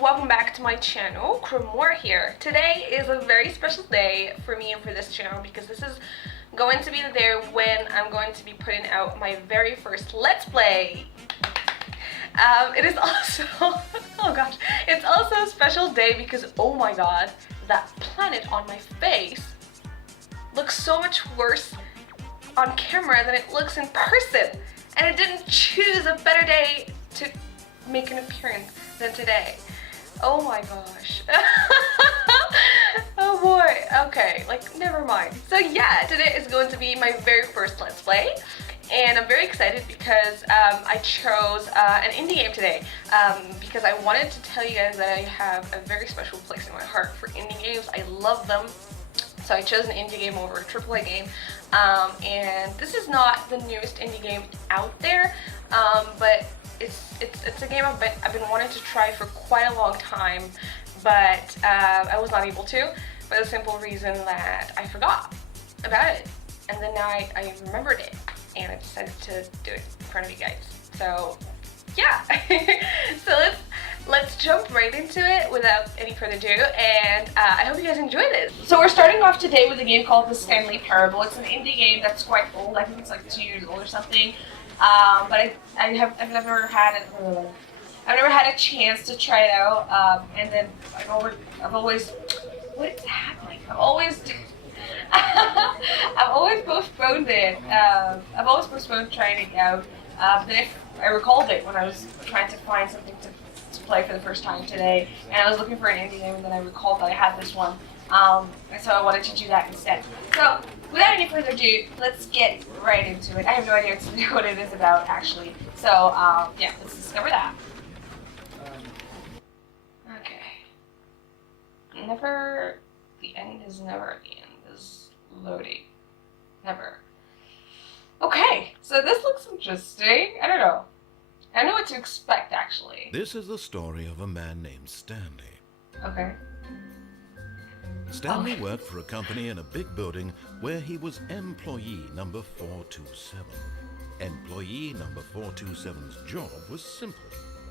welcome back to my channel. Cremore here. Today is a very special day for me and for this channel because this is going to be the day when I'm going to be putting out my very first Let's Play. It is also, oh gosh, it's also a special day because, oh my god, that planet on my face looks so much worse on camera than it looks in person. And I didn't choose a better day to make an appearance than today. Oh my gosh. Oh boy. Okay, like never mind. So yeah, today is going to be my very first Let's Play. And I'm very excited because I chose an indie game today because I wanted to tell you guys that I have a very special place in my heart for indie games. I love them. So I chose an indie game over a AAA game, and this is not the newest indie game out there, but it's a game I've been wanting to try for quite a long time, but I was not able to, for the simple reason that I forgot about it, and then now I remembered it, and I decided to do it in front of you guys. So yeah, so let's jump right into it without any further ado, and I hope you guys enjoy this. So we're starting off today with a game called the Stanley Parable. It's an indie game that's quite old. I think it's like 2 years old or something. But I've never had a chance to try it out. And then I've always what is happening? I've always postponed it. I've always postponed trying it out. Then I recalled it when I was trying to find something to play for the first time today, and I was looking for an indie game, and then I recalled that I had this one, and so I wanted to do that instead. So without any further ado, let's get right into it. I have no idea what it is about actually, so yeah, let's discover that. Okay. The end is never the end is loading. Never. Okay, so this looks interesting. I don't know what to expect, actually. This is the story of a man named Stanley. Okay. Stanley worked for a company in a big building where he was employee number 427. Employee number 427's job was simple.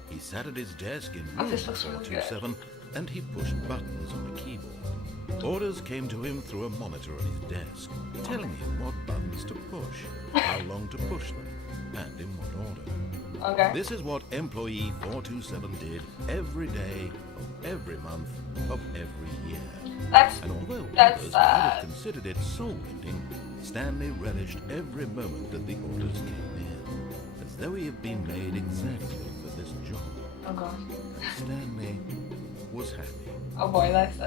He sat at his desk in room 427 and he pushed buttons on the keyboard. Orders came to him through a monitor on his desk, telling him what buttons to push, how long to push them, and in what order. Okay. This is what employee 427 did every day of every month of every year. And although others might have considered it soul-rending, Stanley relished every moment that the orders came in, as though he had been made exactly for this job. Oh god. Stanley was happy. Oh boy, that's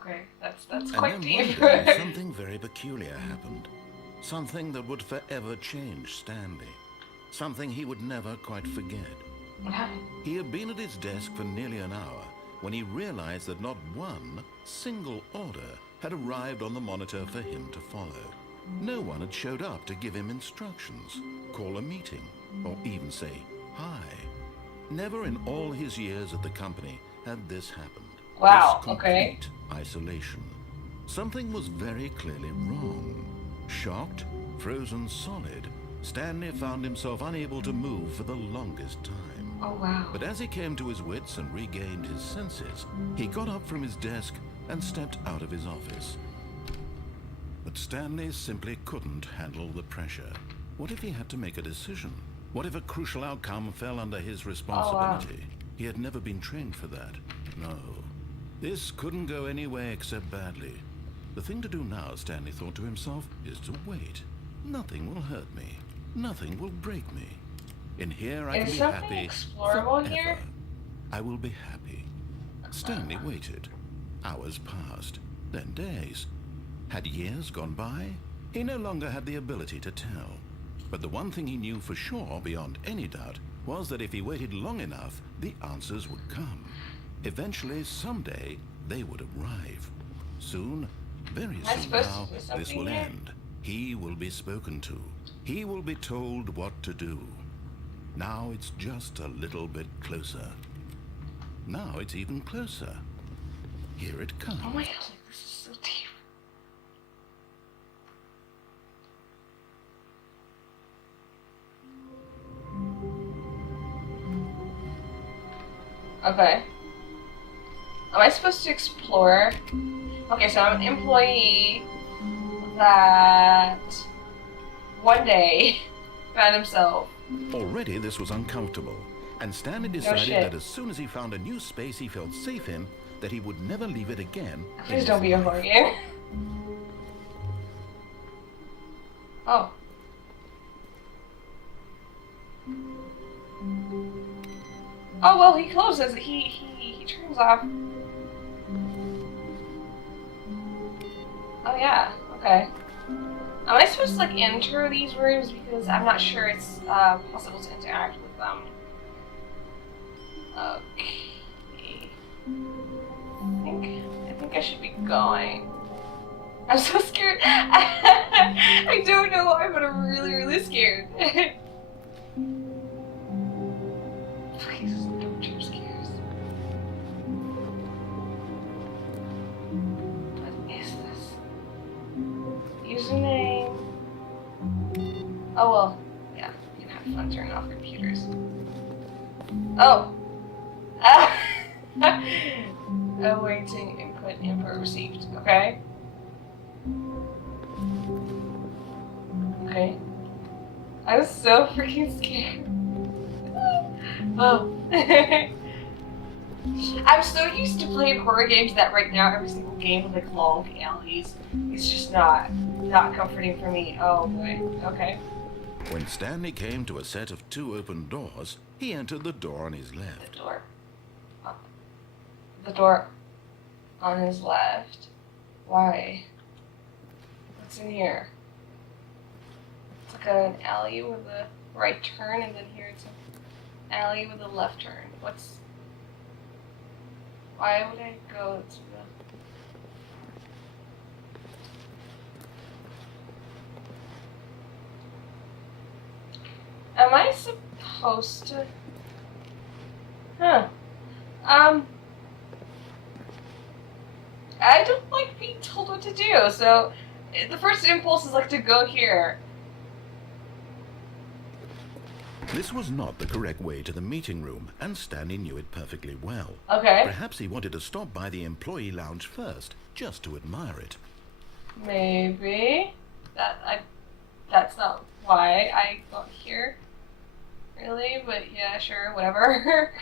okay. That's quite and deep. then one day, something very peculiar happened. Something that would forever change Stanley. Something he would never quite forget. What happened? He had been at his desk for nearly an hour when he realized that not one single order had arrived on the monitor for him to follow. No one had showed up to give him instructions, call a meeting, or even say hi. Never in all his years at the company had this happened. Wow, this okay. complete isolation. Something was very clearly wrong. Shocked, frozen solid, Stanley found himself unable to move for the longest time. Oh wow. But as he came to his wits and regained his senses, he got up from his desk and stepped out of his office. But Stanley simply couldn't handle the pressure. What if he had to make a decision? What if a crucial outcome fell under his responsibility? Oh, wow. He had never been trained for that. No. This couldn't go any way except badly. The thing to do now, Stanley thought to himself, is to wait. Nothing will hurt me. Nothing will break me. In here I can be happy forever. Here? I will be happy. Stanley waited. Hours passed, then days. Had years gone by? He no longer had the ability to tell. But the one thing he knew for sure, beyond any doubt, was that if he waited long enough, the answers would come. Eventually, someday, they would arrive. Soon, very soon now, this will end. He will be spoken to. He will be told what to do. Now it's just a little bit closer. Now it's even closer. Here it comes. Oh my god, this is so deep. Okay. Am I supposed to explore? Okay, so I'm an employee that one day found himself. Already this was uncomfortable, and Stanley decided that as soon as he found a new space he felt safe in, that he would never leave it again. Please don't be a horror game. Oh. Oh well, he closes. He turns off. Oh yeah. Okay. Am I supposed to like enter these rooms because I'm not sure it's possible to interact with them? Okay. I think I should be going. I'm so scared. I don't know why, but I'm really scared. Please, no jump scares. What is this? Username. Oh well, yeah, we can have fun turning off computers. Oh. Awaiting input received. Okay. Okay. I was so freaking scared. Oh. I'm so used to playing horror games that right now every single game with like long alleys is just not comforting for me. Oh boy. Okay. When Stanley came to a set of 2 open doors, he entered the door on his left. The door on his left. Why? What's in here? It's like an alley with a right turn, and then here it's an alley with a left turn. Why would I go to the... Am I supposed to... Huh. I don't like being told what to do, so the first impulse is like to go here. This was not the correct way to the meeting room, and Stanley knew it perfectly well. Okay. Perhaps he wanted to stop by the employee lounge first, just to admire it. Maybe. That's not why I got here. Really? But yeah, sure, whatever.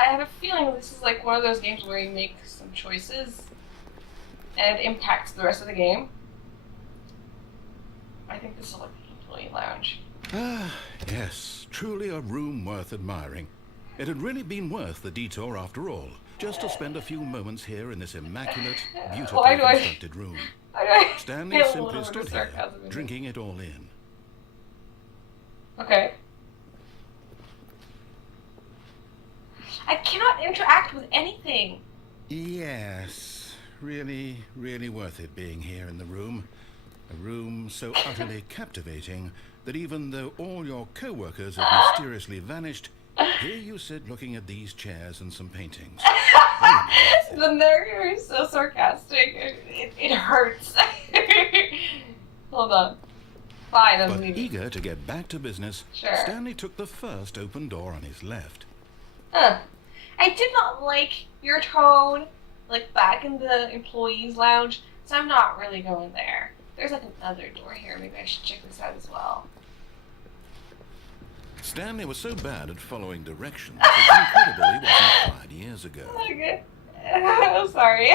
I have a feeling this is like one of those games where you make some choices and it impacts the rest of the game. I think this is like the employee lounge. Ah, yes, truly a room worth admiring. It had really been worth the detour after all, just to spend a few moments here in this immaculate, beautifully constructed room. Stanley simply stood here, drinking it all in. Okay. I cannot interact with anything. Yes, really worth it being here in the room. A room so utterly captivating that even though all your co-workers have mysteriously vanished, here you sit looking at these chairs and some paintings. The narrator is so sarcastic. It hurts. Hold on. Fine, I'm leaving. Eager to get back to business, sure. Stanley took the first open door on his left. I did not like your tone, like back in the employees lounge, so I'm not really going there. There's like another door here. Maybe I should check this out as well. Stanley was so bad at following directions, it's incredible he wasn't fired years ago. Okay. I'm sorry.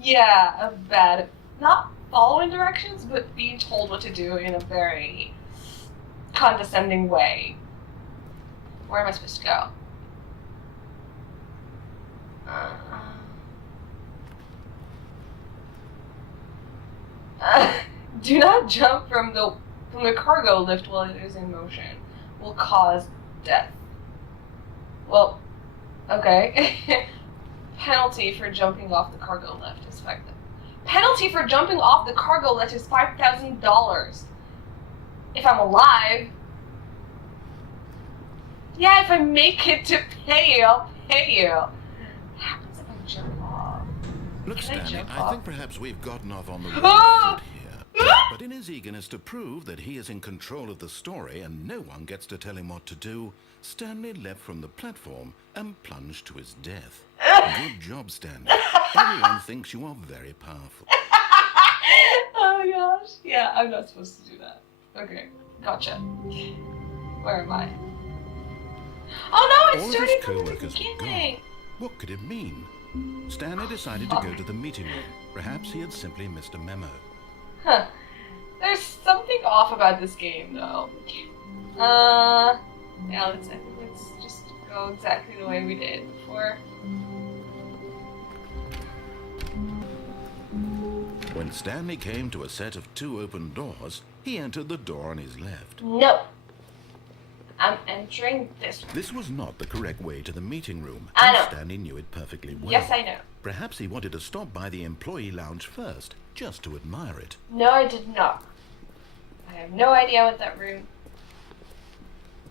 Yeah, I'm bad at not following directions, but being told what to do in a very condescending way. Where am I supposed to go? Do not jump from the cargo lift while it is in motion. Will cause death. Well, okay. Penalty for jumping off the cargo lift is $5,000. Penalty for jumping off the cargo lift is $5,000. If I'm alive. Yeah, if I make it to pay you, I'll pay you. What happens if I jump off? Look, Stanley, I think perhaps we've gotten off on the wrong foot here. But in his eagerness to prove that he is in control of the story and no one gets to tell him what to do, Stanley leapt from the platform and plunged to his death. Good job, Stanley. Everyone thinks you are very powerful. Oh my gosh. Yeah, I'm not supposed to do that. Okay, gotcha. Where am I? Oh no, All it's of his starting from the co-workers were beginning. gone. What could it mean? Stanley decided to go to the meeting room. Perhaps he had simply missed a memo. Huh. There's something off about this game, though. Yeah, I think let's just go exactly the way we did before. When Stanley came to a set of 2 open doors, he entered the door on his left. No. I'm entering this one. This was not the correct way to the meeting room, I and know. Stanley knew it perfectly well. Yes, I know. Perhaps he wanted to stop by the employee lounge first, just to admire it. No, I did not. I have no idea what that room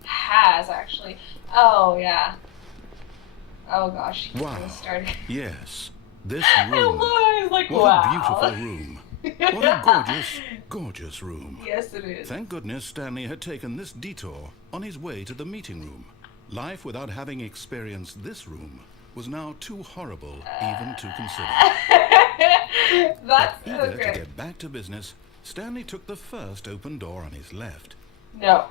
has, actually. Oh, yeah. Oh, gosh. Wow. Started. Yes, this I room. was like, What wow. a beautiful room. What a gorgeous, gorgeous room. Yes, it is. Thank goodness Stanley had taken this detour on his way to the meeting room. Life without having experienced this room was now too horrible even to consider. That's Eager to okay. get back to business, Stanley took the first open door on his left. No.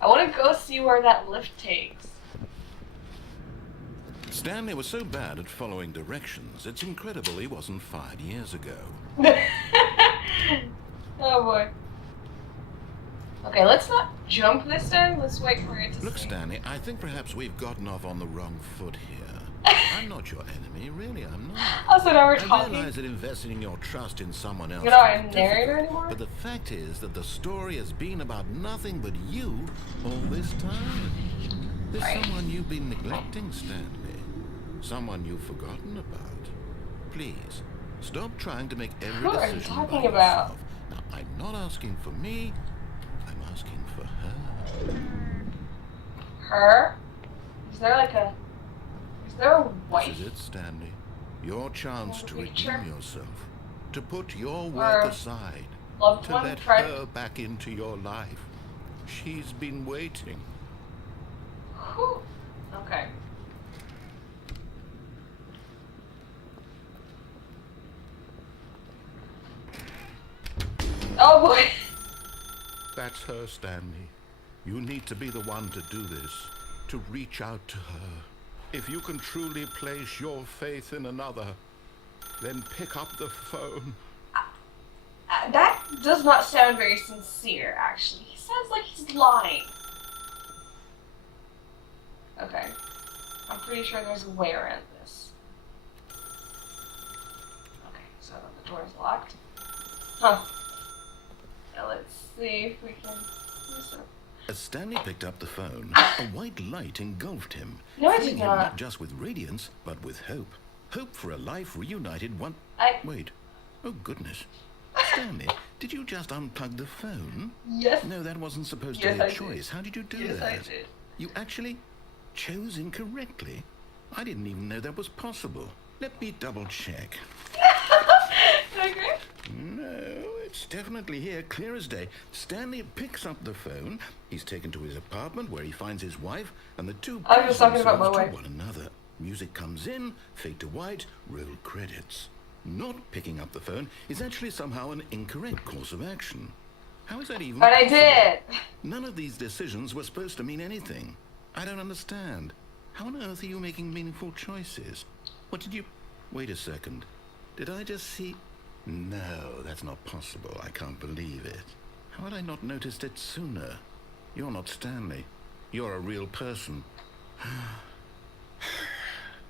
I want to go see where that lift takes. Stanley was so bad at following directions, it's incredible he wasn't fired years ago. Oh boy. Okay, let's not jump this time. Let's wait for it to Look, sink. Stanley, I think perhaps we've gotten off on the wrong foot here. I'm not your enemy, really, I'm not. Also, now we're I talking. realize that investing your trust in someone else You're not can a be narrator difficult, anymore? but the fact is that the story has been about nothing but you all this time. There's Right. someone you've been neglecting, Stanley. Someone you've forgotten about. Please, stop trying to make every Who are you decision talking by about? yourself. Now, I'm not asking for me, I'm asking for her. Her? Is there like a... Is there a wife? This is it, Stanley. Your chance to Picture? redeem yourself. To put your work Or aside. loved To one? let Friend? her back into your life. She's been waiting. Whew. Okay. Oh boy. That's her, Stanley. You need to be the one to do this. To reach out to her. If you can truly place your faith in another, then pick up the phone. That does not sound very sincere, actually. He sounds like he's lying. Okay. I'm pretty sure there's a way around this. Okay, so the door is locked. Huh. Now let's see if we can... As Stanley picked up the phone, a white light engulfed him, No, I filling did him not. not just with radiance, but with hope. Hope for a life reunited one... I... Wait. Oh, goodness. Stanley, did you just unplug the phone? Yes. No, that wasn't supposed Yes, to be a I did. choice. How did you do Yes, that? I did. You actually chose incorrectly? I didn't even know that was possible. Let me double check. Okay. No, it's definitely here, clear as day. Stanley picks up the phone. He's taken to his apartment where he finds his wife, and the two I was just talking about my themselves wife. to one another. Music comes in, fade to white, roll credits. Not picking up the phone is actually somehow an incorrect course of action. How is that even But I possible? did. None of these decisions were supposed to mean anything. I don't understand. How on earth are you making meaningful choices? What did you... Wait a second. Did I just see... No, that's not possible. I can't believe it. How had I not noticed it sooner? You're not Stanley. You're a real person.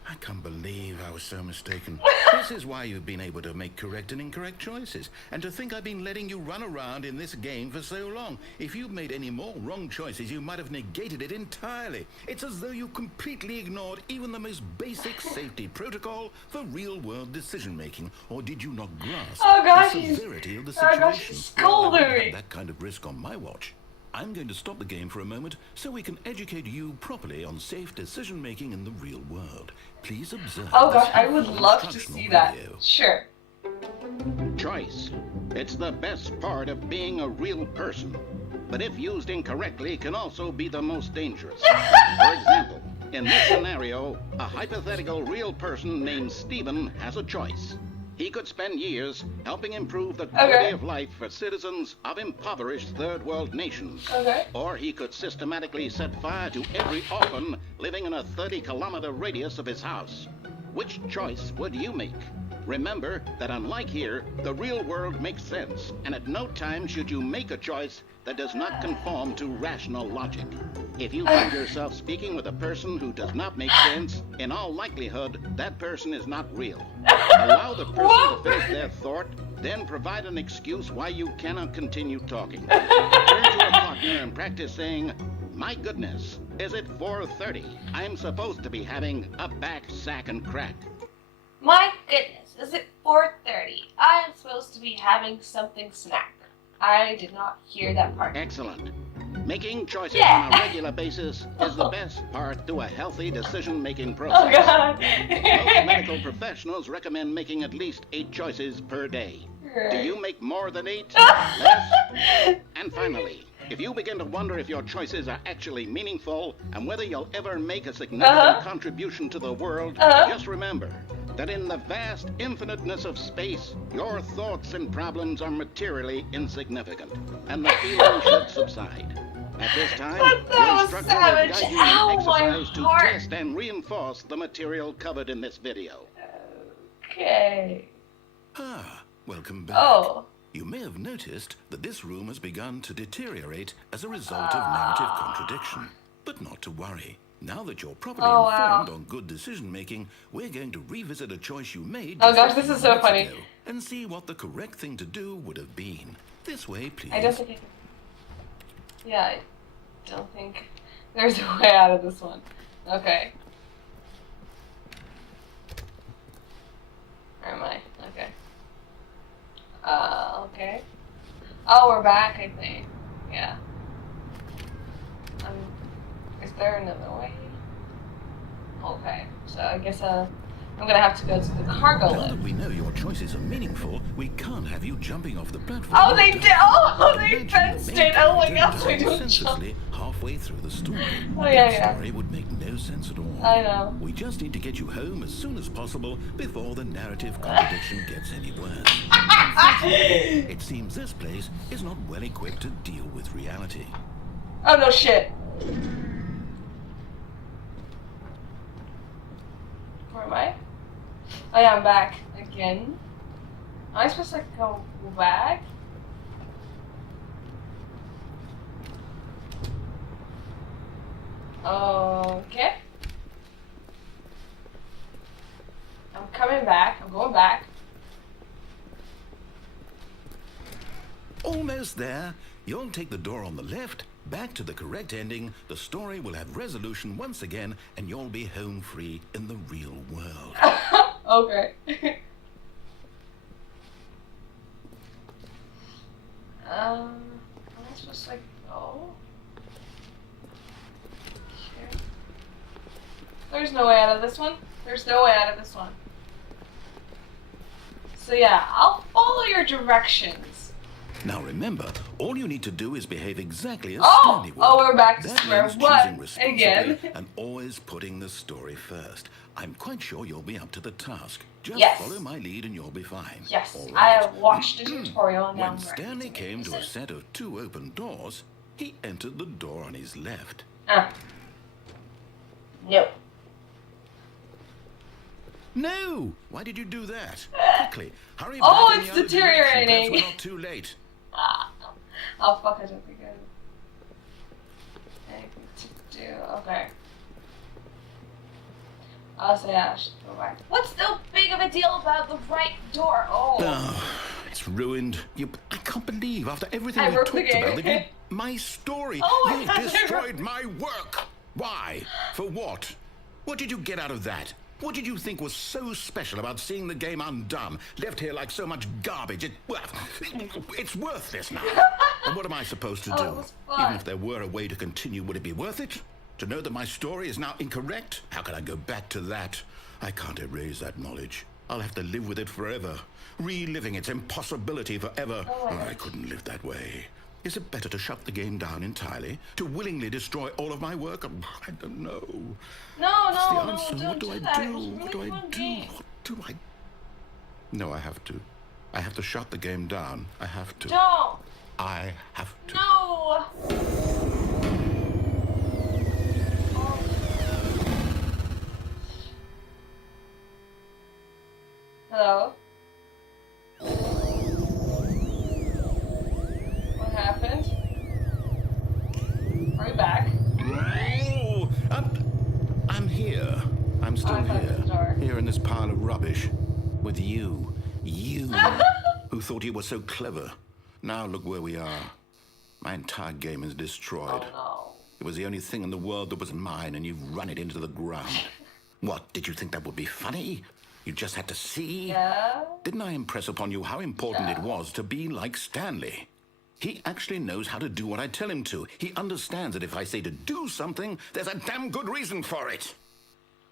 I can't believe I was so mistaken. This is why you've been able to make correct and incorrect choices. And to think I've been letting you run around in this game for so long. If you'd made any more wrong choices, you might have negated it entirely. It's as though you completely ignored even the most basic safety protocol for real-world decision-making. Or did you not grasp Oh gosh, the he's... severity of the Oh situation? gosh, he's Well, I scolding wouldn't me. have that kind of risk on my watch. I'm going to stop the game for a moment so we can educate you properly on safe decision-making in the real world. Please observe. Oh this gosh, I would helpful love to instructional see that. video. Sure. choice. It's the best part of being a real person. But if used incorrectly, can also be the most dangerous. For example, in this scenario, a hypothetical real person named Stephen has a choice. He could spend years helping improve the quality of life for citizens of impoverished third world nations. Or he could systematically set fire to every orphan living in a 30-kilometer radius of his house. Which choice would you make? Remember that unlike here, the real world makes sense, and at no time should you make a choice that does not conform to rational logic. If you find yourself speaking with a person who does not make sense, in all likelihood, that person is not real. Allow the person to finish their thought, then provide an excuse why you cannot continue talking. Turn to a partner and practice saying, "My goodness, is it 4:30? I'm supposed to be having a back, sack, and crack." My goodness, is it 4:30? I am supposed to be having something snack. I did not hear that part. Excellent. Making choices on a regular basis is the best part to a healthy decision-making process. Oh, God. Most medical professionals recommend making at least 8 choices per day. Do you make more than 8? Less? And finally, if you begin to wonder if your choices are actually meaningful and whether you'll ever make a significant contribution to the world, just remember that in the vast infiniteness of space, your thoughts and problems are materially insignificant, and the feeling should subside. At this time, your instructor will guide you in exercise to test and reinforce the material covered in this video. Okay. Welcome back. You may have noticed that this room has begun to deteriorate as a result of narrative contradiction. But not to worry. Now that you're properly informed on good decision-making, we're going to revisit a choice you made this is so funny. and see what the correct thing to do would have been. This way, please. I don't think I don't think there's a way out of this one. Okay. Where am I? Okay. Okay. Oh, we're back, I think. Yeah. Is there another way? Okay, so I guess I'm gonna have to go to the cargo lift. Now that we know your choices are meaningful, we can't have you jumping off the platform. Oh, they did! Oh, they fenced it! Oh my gosh, we don't jump. Halfway through the story. Oh, yeah. The story would make no sense at all. I know. We just need to get you home as soon as possible before the narrative contradiction gets any worse. It seems this place is not well equipped to deal with reality. Oh, no shit. Where am I? Oh yeah, I'm back again. Am I supposed to go back? Okay. I'm coming back. I'm going back. Almost there. You'll take the door on the left, back to the correct ending, the story will have resolution once again, and you'll be home free in the real world. Okay. Am I supposed to go? Okay. There's no way out of this one. There's no way out of this one. So yeah, I'll follow your directions. Now remember, all you need to do is behave exactly as Stanley would. Oh, we're back to that square means one choosing responsibly again. and always putting the story first. I'm quite sure you'll be up to the task. Just follow my lead and you'll be fine. Yes, All right. I have watched a tutorial and now When Stanley came to a set of 2 open doors, he entered the door on his left. No. No! Why did you do that? Quickly, hurry back. Oh, in it's the other deteriorating. direction. We're not too late. Oh fuck, I don't think I have anything to do. Okay. So yeah, I should go back. What's so big of a deal about the right door? Oh, it's ruined. I can't believe after everything we broke talked the game. about that my story. Oh, You've destroyed my work. Why? For what? What did you get out of that? What did you think was so special about seeing the game undone, left here like so much garbage? It's worthless now. And what am I supposed to do? It was fun. Even if there were a way to continue, would it be worth it? To know that my story is now incorrect? How can I go back to that? I can't erase that knowledge. I'll have to live with it forever, reliving its impossibility forever. Oh my I gosh. couldn't live that way. Is it better to shut the game down entirely? To willingly destroy all of my work? I don't know. No, What's the no, answer? don't What do do I that. It do? was a What do really I fun do? game. What do I... No, I have to. I have to shut the game down. I have to. Don't. I have to. No. Hello? What happened? Are you back? Oh, I'm here. I'm still Oh, I thought it was here. dark. Here in this pile of rubbish. With you. You. Who thought you were so clever. Now look where we are. My entire game is destroyed. Oh no. It was the only thing in the world that was mine, and you've run it into the ground. What, did you think that would be funny? You just had to see? Yeah? Didn't I impress upon you how important it was to be like Stanley? He actually knows how to do what I tell him to. He understands that if I say to do something, there's a damn good reason for it.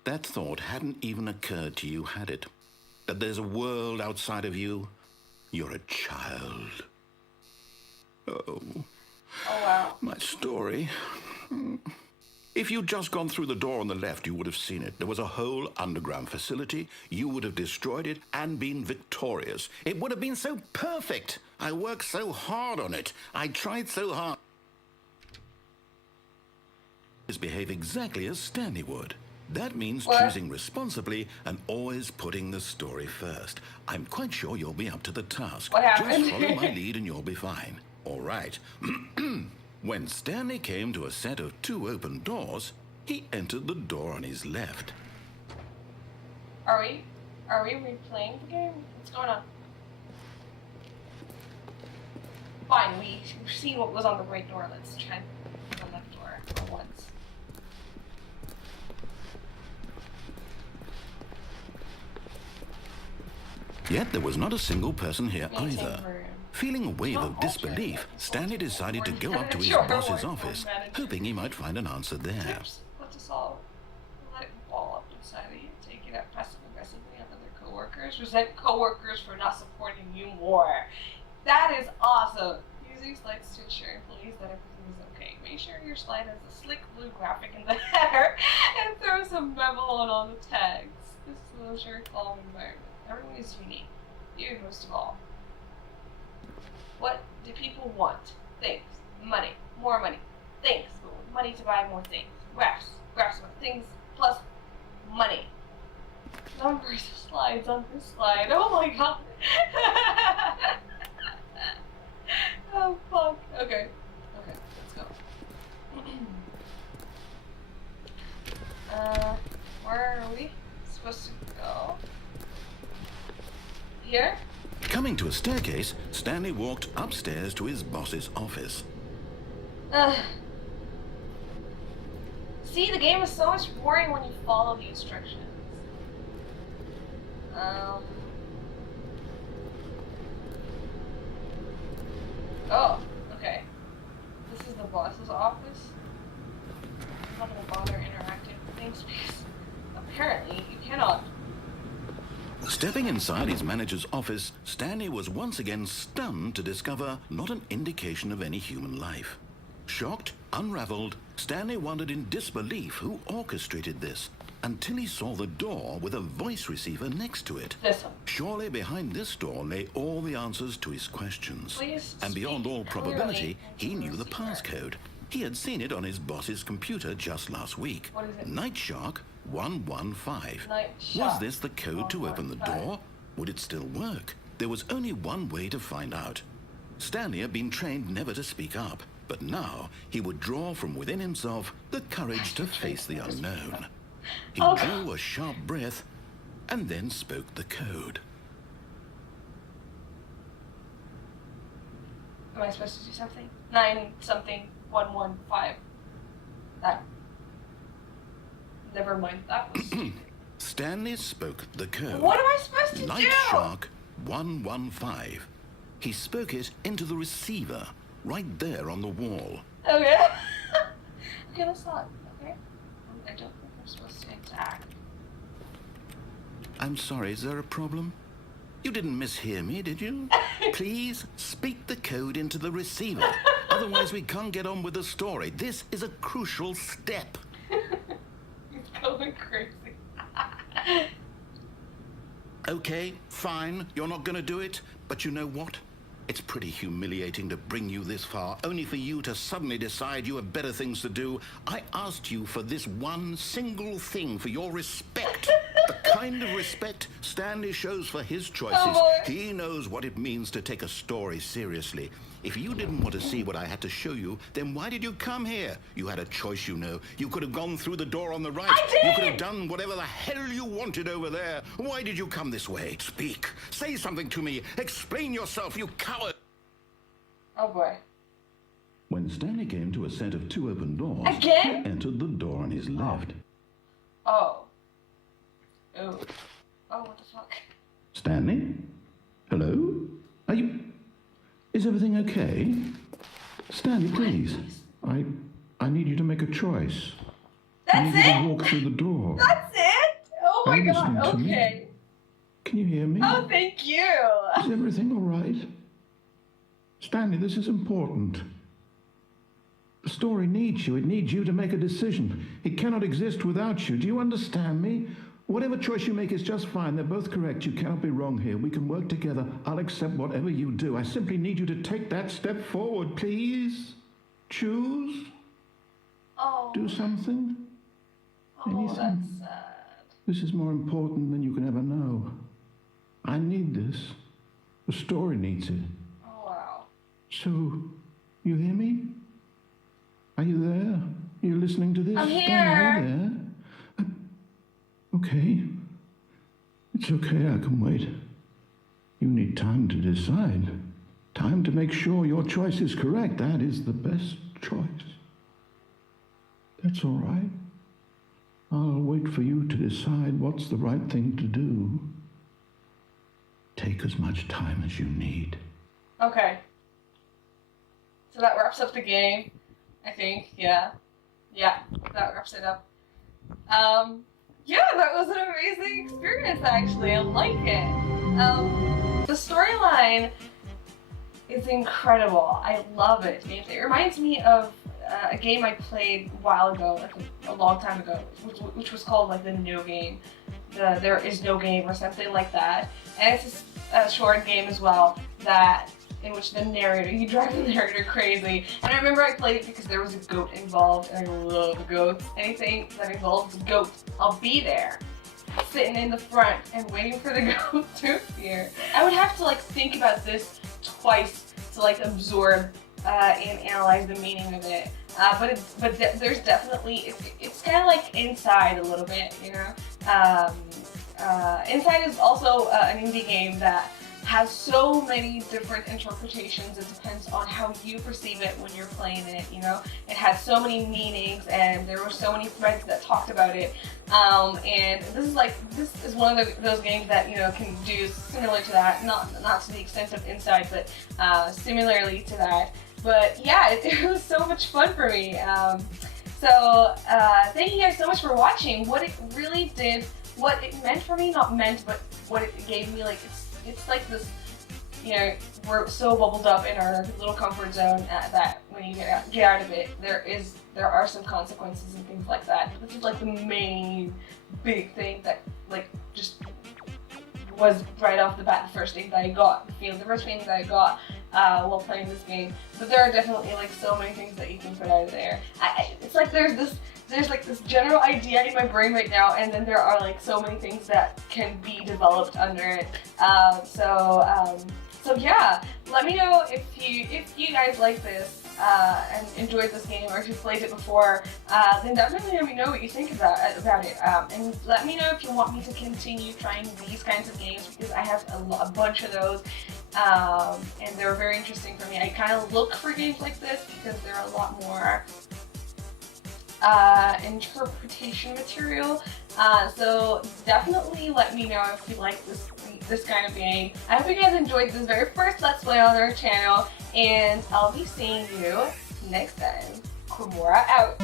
That thought hadn't even occurred to you, had it? That there's a world outside of you? You're a child. Oh, Oh wow. my story. If you'd just gone through the door on the left, you would have seen it. There was a whole underground facility. You would have destroyed it and been victorious. It would have been so perfect. I worked so hard on it. I tried so hard. Behave exactly as Stanley would. That means What? choosing responsibly and always putting the story first. I'm quite sure you'll be up to the task. What happened? Just follow my lead and you'll be fine. All right. When Stanley came to a set of 2 open doors, he entered the door on his left. Are we replaying the game? What's going on? Fine, we've seen what was on the right door. Let's try the left door for once. Yet there was not a single person here Maintain either. room. Feeling a wave Not of disbelief, Stanley decided to go up to his Sure, boss's more office, manager. hoping he might find an answer there. Oops, what to solve? Let it fall up inside of you. Take it out passive aggressively on other coworkers. Resent coworkers for not supporting you more. That is awesome. Using slides to ensure employees that everything is okay. Make sure your slide has a slick blue graphic in the header and throw some memo on all the tags. This will ensure a calm environment. Everyone is unique. You most of all. What do people want? Things. Money. More money. Things. Money to buy more things. Graphs. Graphs about things plus money. Numbers of slides on this slide. Oh my god. Oh fuck. Okay. Okay, let's go. Where are we supposed to go? Here? Coming to a staircase, Stanley walked upstairs to his boss's office. See, the game is so much boring when you follow the instructions. Oh, okay. This is the boss's office. I'm not gonna bother interacting with things because apparently you cannot. Stepping inside his manager's office, Stanley was once again stunned to discover not an indication of any human life. Shocked, unraveled, Stanley wondered in disbelief who orchestrated this, until he saw the door with a voice receiver next to it. This one. Surely behind this door lay all the answers to his questions. Please And beyond speak all probability, clearly he into knew the receiver. passcode. He had seen it on his boss's computer just last week. What is it? Night Shark 115. Night Was Shark this the code to open the 115? door? Would it still work? There was only one way to find out. Stanley had been trained never to speak up, but now he would draw from within himself the courage to face the unknown. He Oh, drew a sharp breath and then spoke the code. Am I supposed to do something? 9 something 115. That. Never mind. That was. Stanley spoke the code. What am I supposed to Night do? Shark 115. He spoke it into the receiver, right there on the wall. Okay. Okay, let's not. Okay. I don't think I'm supposed to attack. I'm sorry, is there a problem? You didn't mishear me, did you? Please speak the code into the receiver. Otherwise, we can't get on with the story. This is a crucial step. He's going crazy. Okay, fine. You're not going to do it. But you know what? It's pretty humiliating to bring you this far, only for you to suddenly decide you have better things to do. I asked you for this one single thing, for your respect. The kind of respect Stanley shows for his choices. Oh, he knows what it means to take a story seriously. If you didn't want to see what I had to show you, then why did you come here? You had a choice, you know. You could have gone through the door on the right. I did! You could have done whatever the hell you wanted over there. Why did you come this way? Speak. Say something to me. Explain yourself, you coward. Oh boy. When Stanley came to a set of 2 open doors, Again? he entered the door on his left. Oh. Oh. Oh, what the fuck? Stanley? Hello? Are you... Is everything okay? Stanley, please. I need you to make a choice. I That's need you it? to walk through the door. That's it? Oh Are my you god, listening to me? okay. Can you hear me? Oh, thank you. Is everything all right? Stanley, this is important. The story needs you. It needs you to make a decision. It cannot exist without you. Do you understand me? Whatever choice you make is just fine. They're both correct. You cannot be wrong here. We can work together. I'll accept whatever you do. I simply need you to take that step forward, please. Choose. Oh. Do something. Oh, Anything. that's sad. This is more important than you can ever know. I need this. The story needs it. Oh, wow. So, you hear me? Are you there? Are you listening to this? I'm Stanley, here. are you there? Okay. It's okay, I can wait. You need time to decide. Time to make sure your choice is correct. That is the best choice. That's all right. I'll wait for you to decide what's the right thing to do. Take as much time as you need. Okay. So that wraps up the game, I think. Yeah. Yeah, that wraps it up. Yeah, that was an amazing experience, actually. I like it. The storyline is incredible. I love it. It reminds me of a game I played a while ago, like a long time ago, which was called like the No Game. There Is No Game or something like that. And it's a short game as well in which the narrator, you drive the narrator crazy. And I remember I played it because there was a goat involved, and I love goats. Anything that involves goats, I'll be there, sitting in the front and waiting for the goat to appear. I would have to like think about this twice to like absorb and analyze the meaning of it. But there's definitely, it's kind of like Inside a little bit, you know? Inside is also an indie game that has so many different interpretations. It depends on how you perceive it when you're playing it, you know? It has so many meanings, and there were so many threads that talked about it. And this is one of those games that, you know, can do similar to that, not to the extent of Inside, but similarly to that. But yeah, it was so much fun for me. So thank you guys so much for watching. What it really did, what it meant for me, not meant, but what it gave me, like, it's like this, you know, we're so bubbled up in our little comfort zone that when you get out of it, there are some consequences and things like that. This is like the main big thing that like just was right off the bat the first thing that I got, the first thing that I got while playing this game. But there are definitely like so many things that you can put out of there. It's like there's like this general idea in my brain right now, and then there are like so many things that can be developed under it. So yeah, let me know if you guys like this and enjoyed this game, or if you played it before. Then definitely let me know what you think about it. And let me know if you want me to continue trying these kinds of games, because I have a bunch of those. And they're very interesting for me. I kind of look for games like this because they're a lot more interpretation material. So definitely let me know if you like this kind of game. I hope you guys enjoyed this very first Let's Play on our channel, and I'll be seeing you next time. Kimura out.